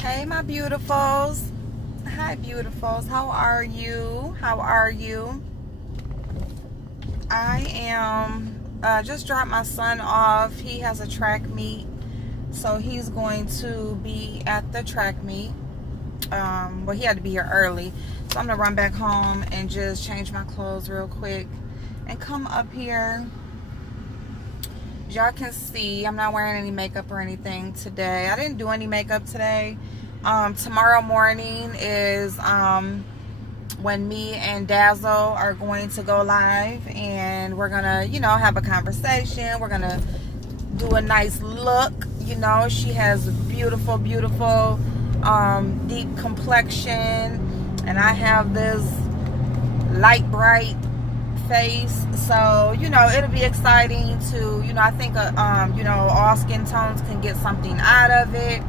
Hey, my beautifuls. Hi, beautifuls. How are you? How are you? I am just dropped my son off. He has a track meet, so he's going to be at the track meet. Well, he had to be here early, so I'm gonna run back home and just change my clothes real quick and come up here. As y'all can see, I'm not wearing any makeup or anything today. I didn't do any makeup today. Tomorrow morning is when me and Dazzle are going to go live, and we're gonna, have a conversation. We're gonna do a nice look. She has beautiful, beautiful, deep complexion, and I have this light, bright face. So, it'll be exciting to, I think, all skin tones can get something out of it.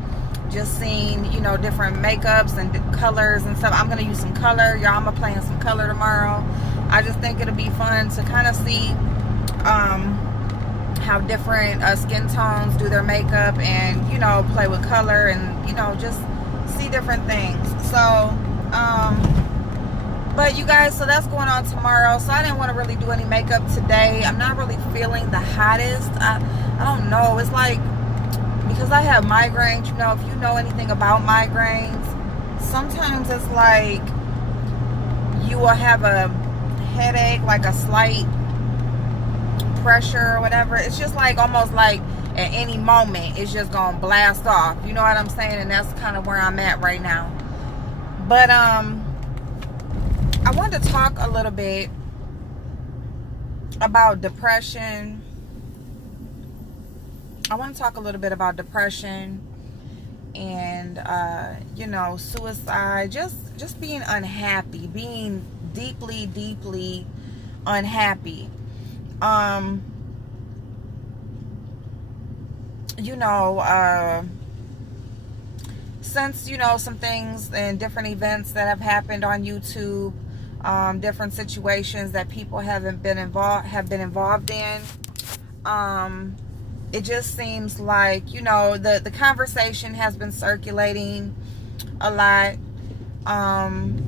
Just seeing, different makeups and colors and stuff. I'm going to use some color. Y'all, I'm going to play in some color tomorrow. I just think it'll be fun to kind of see how different skin tones do their makeup and, play with color and, just see different things. So, but you guys, so that's going on tomorrow. So I didn't want to really do any makeup today. I'm not really feeling the hottest. I don't know. It's like, because I have migraines, if you know anything about migraines, sometimes it's like you will have a headache, like a slight pressure or whatever. It's just like almost like at any moment it's just gonna blast off. You know what I'm saying? And that's kind of where I'm at right now. But I wanted to talk a little bit about depression. I want to talk a little bit about depression and, suicide, just being unhappy, being deeply, deeply unhappy. Since, some things and different events that have happened on YouTube, different situations that people have been involved in, it just seems like, the conversation has been circulating a lot, and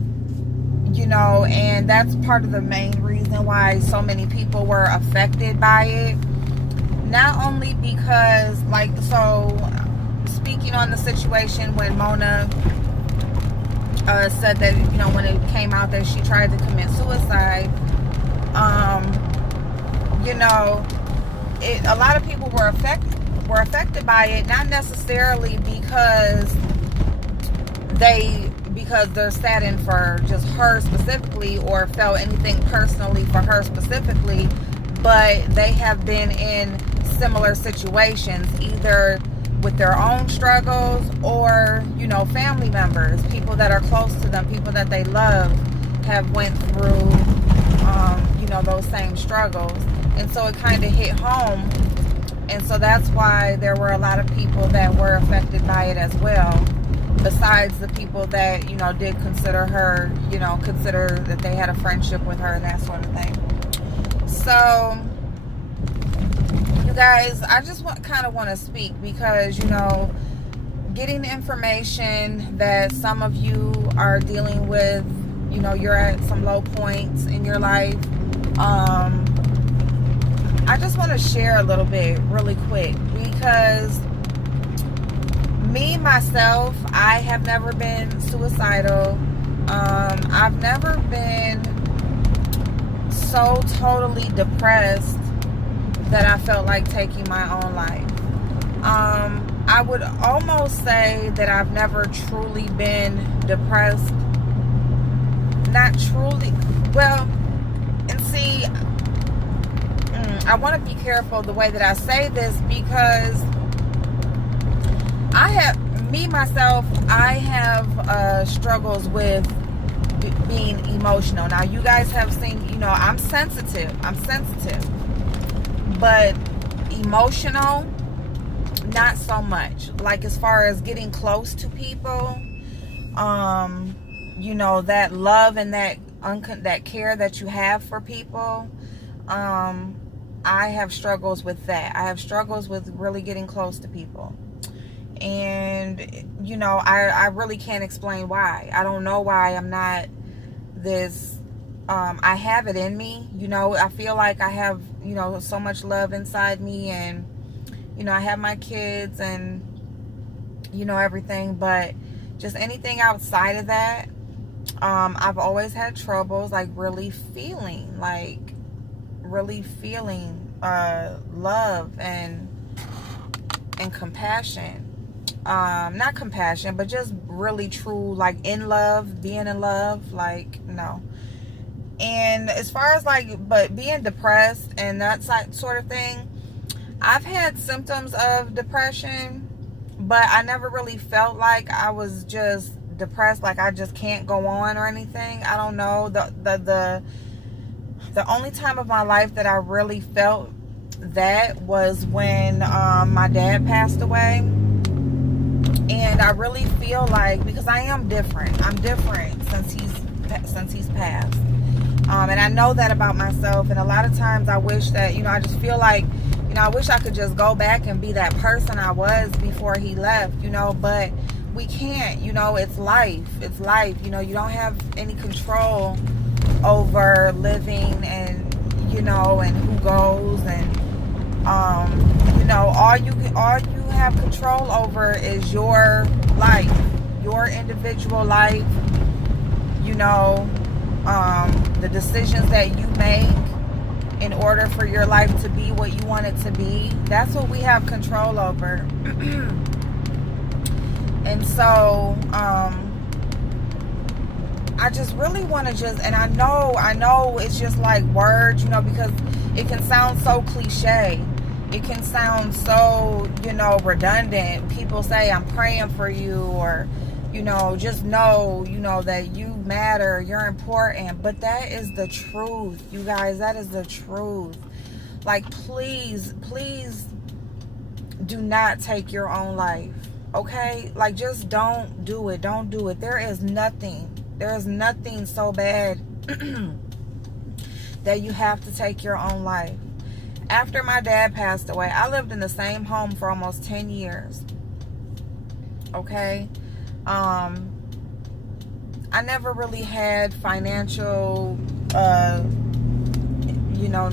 that's part of the main reason why so many people were affected by it. Not only because, speaking on the situation when Mona said that, when it came out that she tried to commit suicide, a lot of people were affected by it, not necessarily because they're saddened for just her specifically or felt anything personally for her specifically, but they have been in similar situations, either with their own struggles or, family members, people that are close to them, people that they love have went through, those same struggles. And so it kind of hit home. And so that's why there were a lot of people that were affected by it as well. Besides the people that, did consider her, consider that they had a friendship with her and that sort of thing. So, you guys, I just kind of want to speak because, getting the information that some of you are dealing with, you're at some low points in your life. I just want to share a little bit really quick because me, myself, I have never been suicidal. I've never been so totally depressed that I felt like taking my own life. I would almost say that I've never truly been depressed. Not truly. Well, and see, I want to be careful the way that I say this because I have struggles with being emotional. Now, you guys have seen, I'm sensitive, but emotional, not so much. Like, as far as getting close to people, that love and that care that you have for people, I have struggles with that. I have struggles with really getting close to people. And, you know, I really can't explain why. I don't know why I'm not this. I have it in me, you know. I feel like I have, you know, so much love inside me, and you know, I have my kids and, you know, everything, but just anything outside of that, I've always had troubles, like really feeling love and compassion. Not compassion, but just really true, like in love, being in love, like, no. And as far as like, but being depressed and that sort of thing, I've had symptoms of depression, but I never really felt like I was just depressed, like I just can't go on or anything. I don't know. The only time of my life that I really felt that was when my dad passed away. And I really feel like, because I am different. I'm different since he's passed. And I know that about myself. And a lot of times I wish that, you know, I just feel like, you know, I wish I could just go back and be that person I was before he left, you know, but we can't, you know. It's life. It's life. You know, you don't have any control over living, and, you know, and who goes, and, you know, all you have control over is your life, your individual life, you know, the decisions that you make in order for your life to be what you want it to be. That's what we have control over. And so I just really want to just, and I know it's just like words, you know, because it can sound so cliche. It can sound so, you know, redundant. People say, I'm praying for you, or, you know, just know, you know, that you matter, you're important. But that is the truth, you guys. That is the truth. Like, please do not take your own life, okay? Like, just don't do it. Don't do it. There is nothing so bad that you have to take your own life. After my dad passed away, I lived in the same home for almost 10 years. Okay? I never really had financial, you know,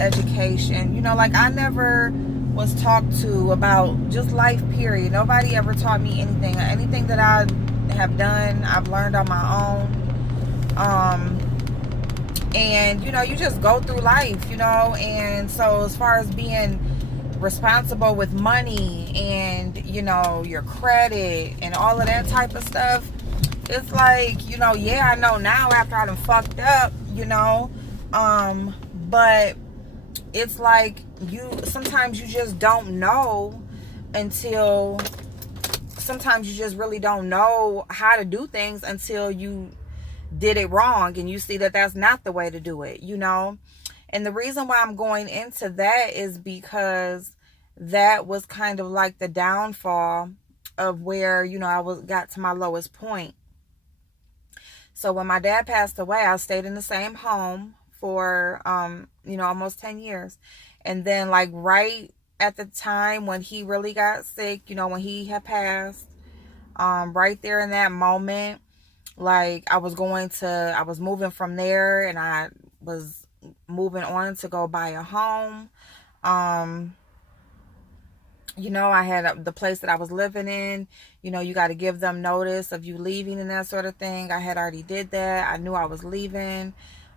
education. You know, like, I never was talked to about just life, period. Nobody ever taught me anything. Anything that I have done, I've learned on my own. And, you know, you just go through life, you know. And so as far as being responsible with money and, you know, your credit and all of that type of stuff, it's like, you know, yeah, I know now after I done fucked up, you know. But it's like, sometimes you just don't know until, sometimes you just really don't know how to do things until you did it wrong and you see that that's not the way to do it, you know. And the reason why I'm going into that is because that was kind of like the downfall of where, you know, I got to my lowest point. So when my dad passed away, I stayed in the same home for you know, almost 10 years. And then, like, right at the time when he really got sick, you know, when he had passed, right there in that moment, like, I was moving from there, and I was moving on to go buy a home. You know, I had the place that I was living in, you know, you got to give them notice of you leaving and that sort of thing. I had already did that. I knew I was leaving.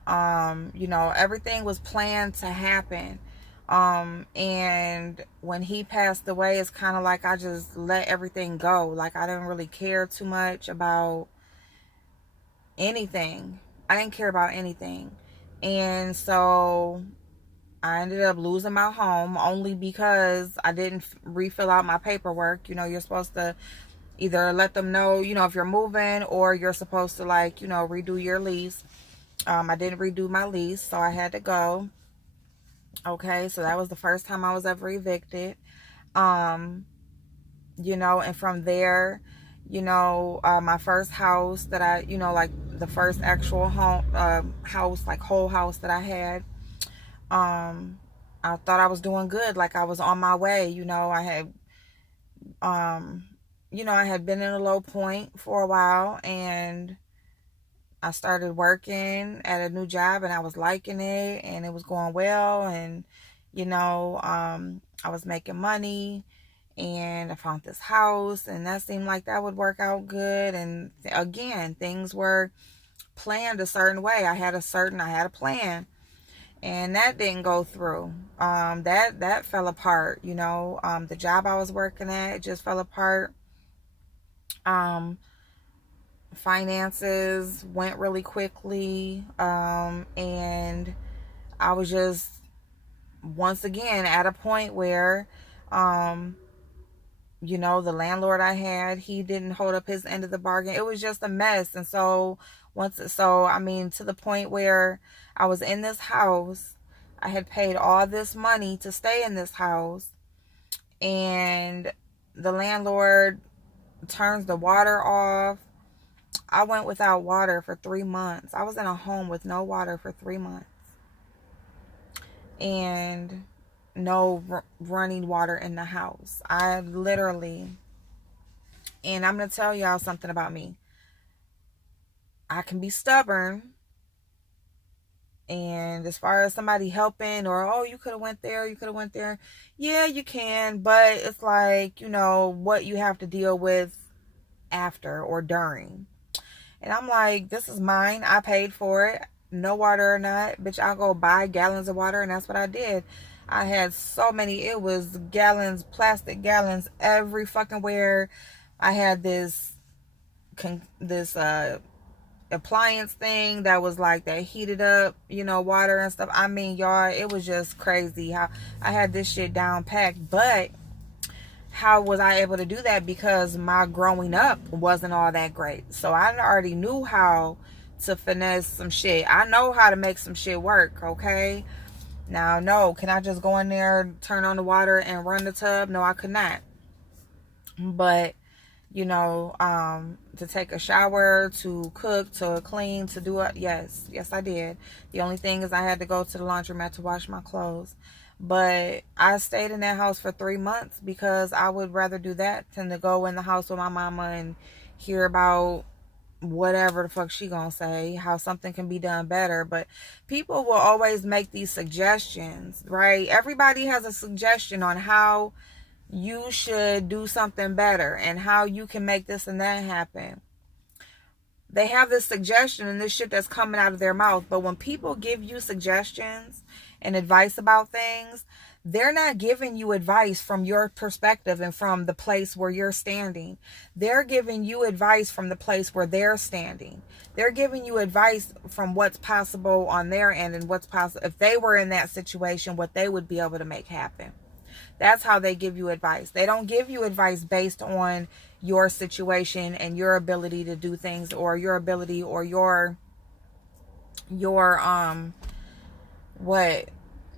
You know, everything was planned to happen. And when he passed away, it's kind of like I just let everything go. Like, I didn't really care too much about anything. I didn't care about anything. And so I ended up losing my home only because I didn't refill out my paperwork. You know, you're supposed to either let them know, you know, if you're moving, or you're supposed to, like, you know, redo your lease. I didn't redo my lease, so I had to go. Okay, so that was the first time I was ever evicted. You know, and from there, you know, my first house that I, you know, like the first actual home, house, like whole house that I had, I thought I was doing good. Like, I was on my way, you know. I had you know, I had been in a low point for a while, and I started working at a new job, and I was liking it, and it was going well, and you know, I was making money, and I found this house, and that seemed like that would work out good. And again, things were planned a certain way. I had a plan, and that didn't go through. That fell apart. You know, the job I was working at just fell apart. Um, Finances went really quickly, and I was just once again at a point where, um, you know, the landlord I had, he didn't hold up his end of the bargain. It was just a mess. And so I mean, to the point where I was in this house, I had paid all this money to stay in this house, and the landlord turns the water off. I went without water for 3 months. I was in a home with no water for 3 months, and no running water in the house. I literally, and I'm going to tell y'all something about me. I can be stubborn, and as far as somebody helping, or oh, you could have went there, yeah, you can, but it's like, you know, what you have to deal with after or during. And I'm like, this is mine, I paid for it, no water or not, bitch, I'll go buy gallons of water. And that's what I did. I had so many, it was gallons, plastic gallons every fucking where. I had this appliance thing that was like that heated up, you know, water and stuff. I mean, y'all, it was just crazy how I had this shit down packed. But how was I able to do that? Because my growing up wasn't all that great. So I already knew how to finesse some shit. I know how to make some shit work, okay? Now, no, can I just go in there, turn on the water and run the tub? No, I could not. But, you know, to take a shower, to cook, to clean, to do it, yes, I did. The only thing is I had to go to the laundromat to wash my clothes. But I stayed in that house for 3 months because I would rather do that than to go in the house with my mama and hear about whatever the fuck she gonna say, how something can be done better. But people will always make these suggestions, right? Everybody has a suggestion on how you should do something better and how you can make this and that happen. They have this suggestion and this shit that's coming out of their mouth. But when people give you suggestions and advice about things, they're not giving you advice from your perspective and from the place where you're standing. They're giving you advice from the place where they're standing. They're giving you advice from what's possible on their end and what's possible. If they were in that situation, what they would be able to make happen. That's how they give you advice. They don't give you advice based on your situation and your ability to do things, or your ability, or your what,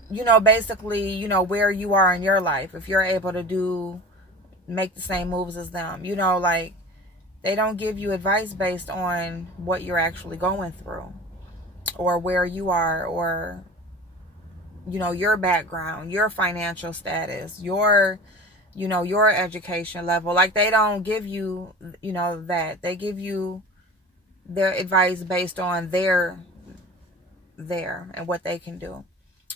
you know, basically, you know, where you are in your life. If you're able to make the same moves as them, you know, like, they don't give you advice based on what you're actually going through, or where you are, or, you know, your background, your financial status, your, you know, your education level. Like, they don't give you, you know, that. They give you their advice based on their and what they can do.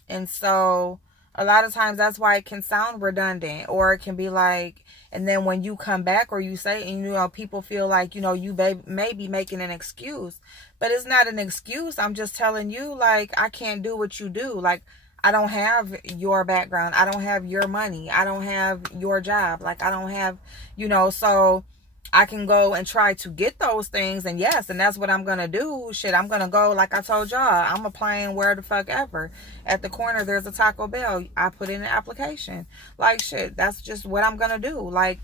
And so a lot of times that's why it can sound redundant, or it can be like, and then when you come back or you say, and you know, people feel like, you know, you may be making an excuse, but it's not an excuse. I'm just telling you, like, I can't do what you do. Like, I don't have your background. I don't have your money. I don't have your job. Like, I don't have, you know, so I can go and try to get those things. And yes, and that's what I'm going to do. Shit, I'm going to go, like I told y'all, I'm applying where the fuck ever. At the corner, there's a Taco Bell. I put in an application. Like, shit, that's just what I'm going to do. Like,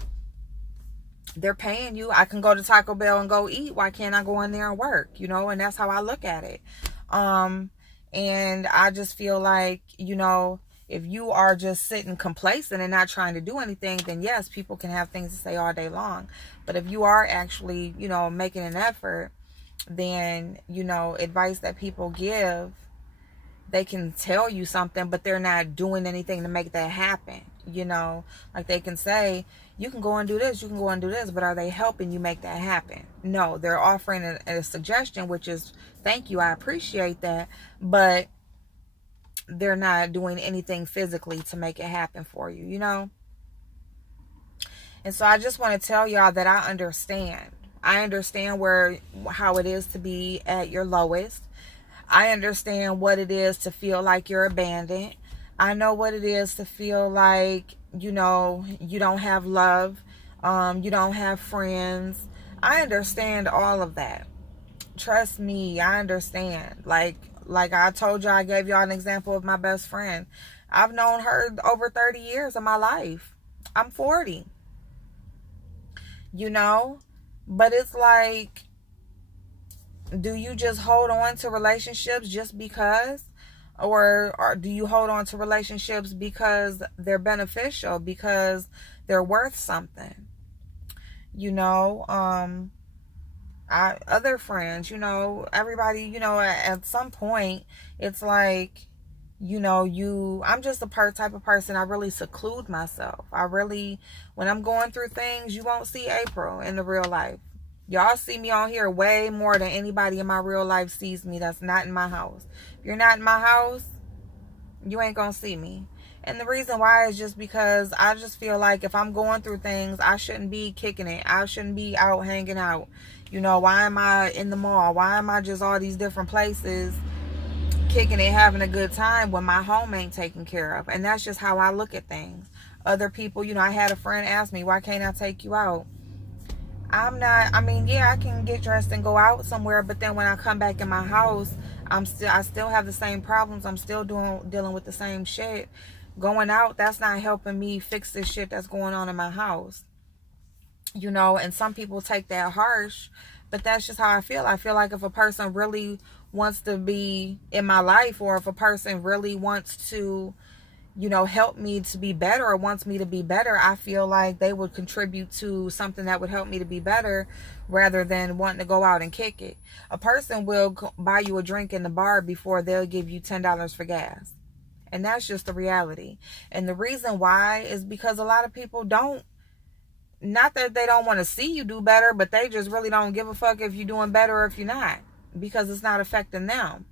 they're paying you. I can go to Taco Bell and go eat. Why can't I go in there and work? You know, and that's how I look at it. And I just feel like, you know, if you are just sitting complacent and not trying to do anything, then yes, people can have things to say all day long. But if you are actually, you know, making an effort, then, you know, advice that people give, they can tell you something, but they're not doing anything to make that happen. You know, like they can say, you can go and do this, you can go and do this, but are they helping you make that happen? No, they're offering a suggestion, which is, thank you, I appreciate that, but they're not doing anything physically to make it happen for you, you know? And so I just want to tell y'all that I understand. I understand how it is to be at your lowest. I understand what it is to feel like you're abandoned. I know what it is to feel like, you know, you don't have love, you don't have friends. I understand all of that. Trust me, I understand. Like I told you, I gave y'all an example of my best friend. I've known her over 30 years of my life. I'm 40, you know? But it's like, do you just hold on to relationships just because? Or do you hold on to relationships because they're beneficial, because they're worth something? You know, other friends, you know, everybody, you know, at some point, it's like, you know, I'm just a type of person. I really seclude myself. When I'm going through things, you won't see April in the real life. Y'all see me on here way more than anybody in my real life sees me that's not in my house. If you're not in my house, you ain't gonna see me. And the reason why is just because I just feel like if I'm going through things, I shouldn't be kicking it. I shouldn't be out hanging out. You know, why am I in the mall? Why am I just all these different places kicking it, having a good time when my home ain't taken care of? And that's just how I look at things. Other people, you know, I had a friend ask me, why can't I take you out? I mean, yeah, I can get dressed and go out somewhere, but then when I come back in my house, I still have the same problems. I'm still dealing with the same shit. Going out, that's not helping me fix this shit that's going on in my house. You know, and some people take that harsh, but that's just how I feel. I feel like if a person really wants to be in my life, or if a person really wants to, you know, help me to be better or wants me to be better, I feel like they would contribute to something that would help me to be better rather than wanting to go out and kick it. A person will buy you a drink in the bar before they'll give you $10 for gas. And that's just the reality. And the reason why is because a lot of people don't, not that they don't want to see you do better, but they just really don't give a fuck if you're doing better or if you're not, because it's not affecting them.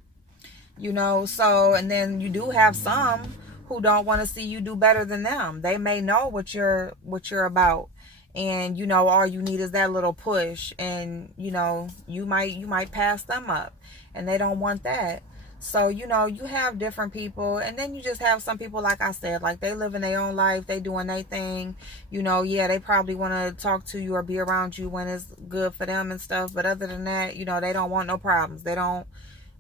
You know, so, and then you do have some who don't want to see you do better than them. They may know what you're about, and you know, all you need is that little push, and you know, you might pass them up, and they don't want that. So, you know, you have different people, and then you just have some people, like I said, like they live in their own life, they doing their thing. You know, yeah, they probably want to talk to you or be around you when it's good for them and stuff, but other than that, you know, they don't want no problems. They don't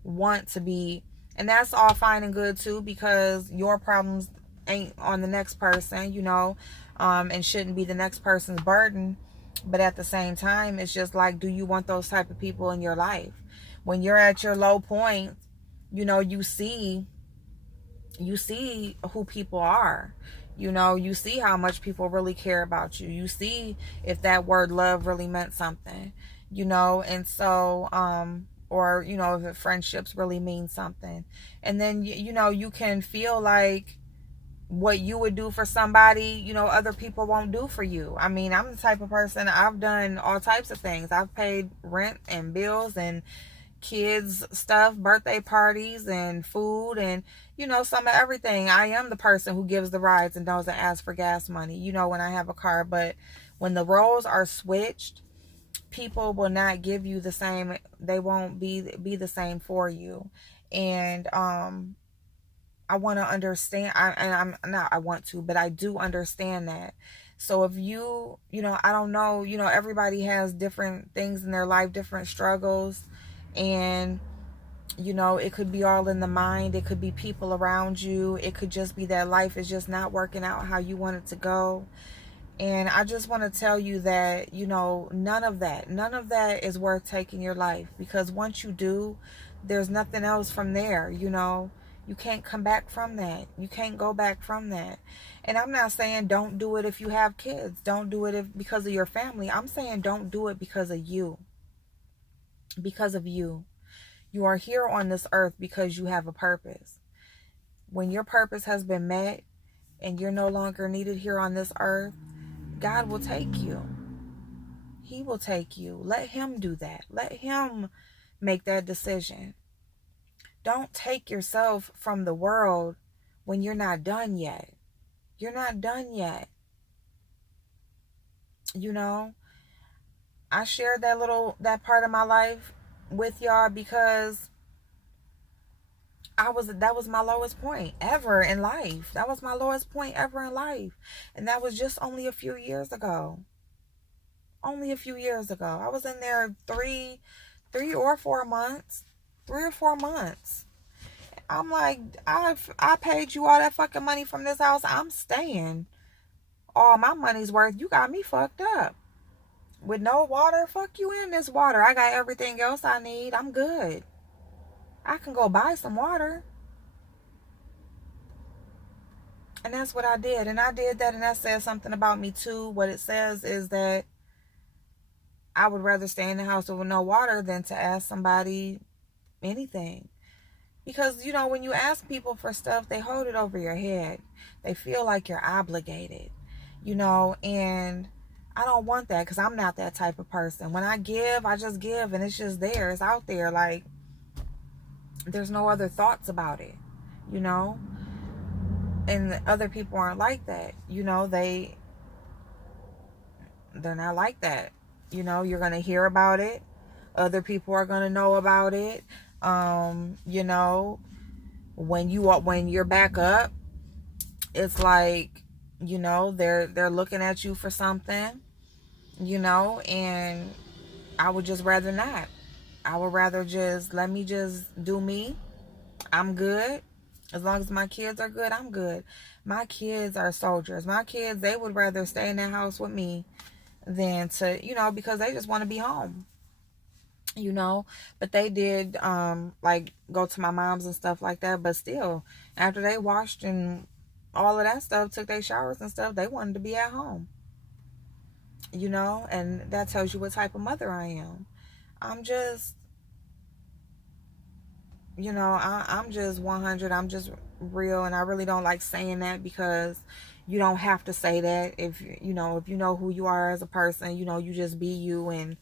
want to be, and that's all fine and good too, because your problems ain't on the next person, you know, and shouldn't be the next person's burden. But at the same time, it's just like, do you want those type of people in your life? When you're at your low point, you know, you see who people are. You know, you see how much people really care about you. You see if that word love really meant something, you know. And so or, you know, if friendships really mean something. And then, you know, you can feel like what you would do for somebody, you know, other people won't do for you. I mean, I'm the type of person, I've done all types of things. I've paid rent and bills and kids stuff, birthday parties and food, and, you know, some of everything. I am the person who gives the rides and doesn't ask for gas money, you know, when I have a car. But when the roles are switched, people will not give you the same. They won't be the same for you. And I want to understand, I'm not, I want to, but I do understand that. So if you know, I don't know, you know, everybody has different things in their life, different struggles, and you know, it could be all in the mind, it could be people around you, it could just be that life is just not working out how you want it to go. And I just want to tell you that, you know, none of that is worth taking your life, because once you do, there's nothing else from there. You know, you can't come back from that. You can't go back from that. And I'm not saying don't do it if you have kids. Don't do it because of your family. I'm saying don't do it because of you. Because of you. You are here on this earth because you have a purpose. When your purpose has been met, and you're no longer needed here on this earth, God will take you. He will take you. Let him do that. Let him make that decision. Don't take yourself from the world when you're not done yet. You're not done yet. You know, I shared that part of my life with y'all because that was my lowest point ever in life. That was my lowest point ever in life. And that was just only a few years ago. Only a few years ago. I was in there 3 or 4 months. 3 or 4 months. I'm like, I paid you all that fucking money from this house. I'm staying. All my money's worth. You got me fucked up. With no water, fuck you in this water. I got everything else I need. I'm good. I can go buy some water. And that's what I did. And I did that, and that says something about me too. What it says is that I would rather stay in the house with no water than to ask somebody anything. Because, you know, when you ask people for stuff, they hold it over your head. They feel like you're obligated, you know, and I don't want that because I'm not that type of person. When I give, I just give, and it's just there. It's out there. Like, there's no other thoughts about it, you know? And other people aren't like that. You know, they're not like that. You know, you're going to hear about it. Other people are going to know about it. You know, when you're back up, it's like, you know, they're looking at you for something, you know, and I would just rather not. I would rather just let me just do me. I'm good. As long as my kids are good, I'm good. My kids are soldiers. My kids, they would rather stay in the house with me than to, you know, because they just want to be home, you know. But they did, like, go to my mom's and stuff like that. But still, after they washed and all of that stuff, took their showers and stuff, they wanted to be at home, you know. And that tells you what type of mother I am. I'm just, you know, I'm just 100. I'm just real, and I really don't like saying that because you don't have to say that. If you know who you are as a person, you know, you just be you and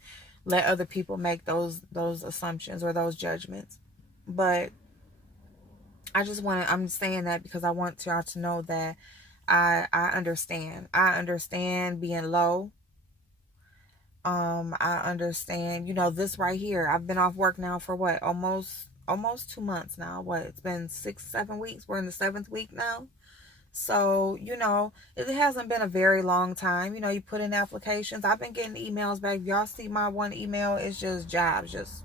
let other people make those assumptions or those judgments. But I'm saying that because I want y'all to know that I understand. I understand being low. I understand, you know, this right here. I've been off work now for what, almost 2 months now. What, it's been 6-7 weeks. We're in the 7th week now. So, you know, it hasn't been a very long time. You know, you put in applications. I've been getting emails back. If y'all see my one email, it's just jobs, just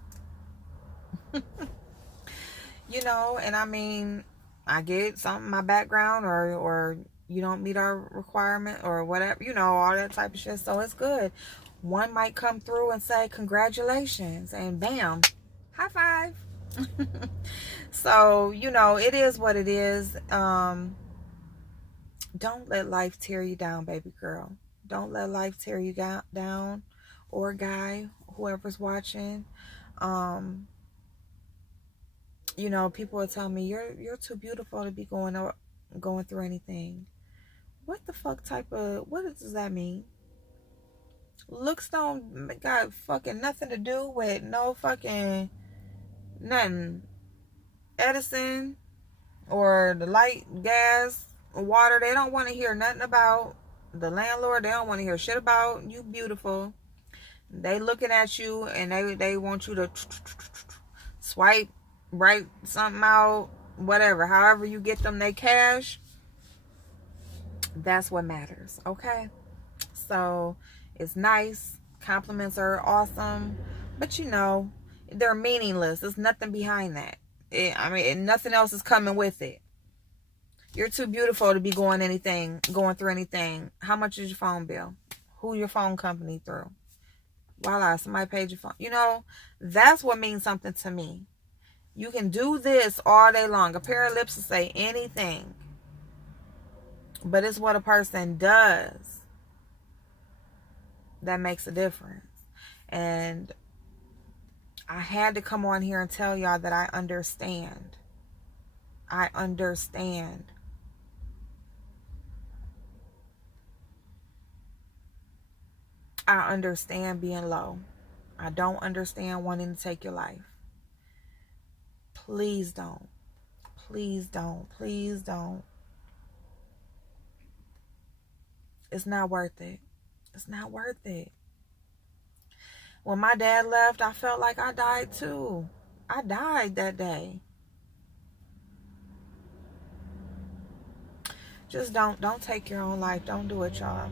you know. And I mean, I get something in my background, or you don't meet our requirement or whatever, you know, all that type of shit. So it's good. One might come through and say congratulations, and bam, high five. So, you know, it is what it is. Don't let life tear you down, baby girl. Don't let life tear you down, or guy, whoever's watching. You know, people will tell me you're too beautiful to be going through anything. What the fuck what does that mean? Looks don't got fucking nothing to do with no fucking nothing. Edison or the light, gas, water, they don't want to hear nothing about. The landlord, they don't want to hear shit about you beautiful. They looking at you and they want you to swipe, write something out, whatever. However you get them they cash, that's what matters, okay? So it's nice. Compliments are awesome. But, you know, they're meaningless. There's nothing behind that. Nothing else is coming with it. You're too beautiful to be going through anything. How much is your phone bill? Who your phone company through? Voila, somebody paid your phone. You know, that's what means something to me. You can do this all day long. A pair of lips will say anything. But it's what a person does that makes a difference. And I had to come on here and tell y'all that I understand. I understand. I understand being low. I don't understand wanting to take your life. Please don't. Please don't. Please don't. It's not worth it. It's not worth it. When my dad left, I felt like I died too. I died that day. Just don't take your own life. Don't do it, y'all.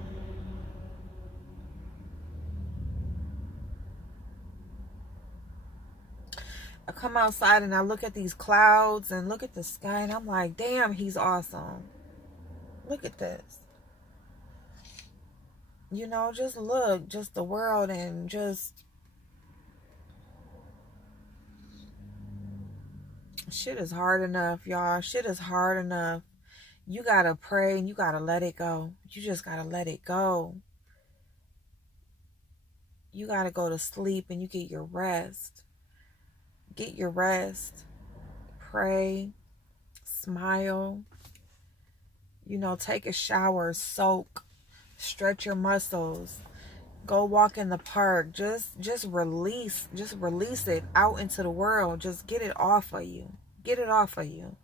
I come outside and I look at these clouds and look at the sky and I'm like, damn, he's awesome. Look at this. You know, just look, just the world, and just shit is hard enough, y'all. Shit is hard enough. You gotta pray and you gotta let it go. You just gotta let it go. You gotta go to sleep and you get your rest. Get your rest. Pray. Smile. You know, take a shower, soak, stretch your muscles. Go walk in the park. Just release it out into the world. Just get it off of you. Get it off of you.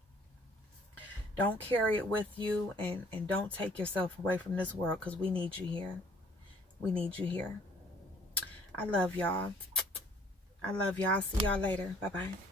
Don't carry it with you, and don't take yourself away from this world, because we need you here. We need you here. I love y'all. I love y'all. See y'all later. Bye-bye.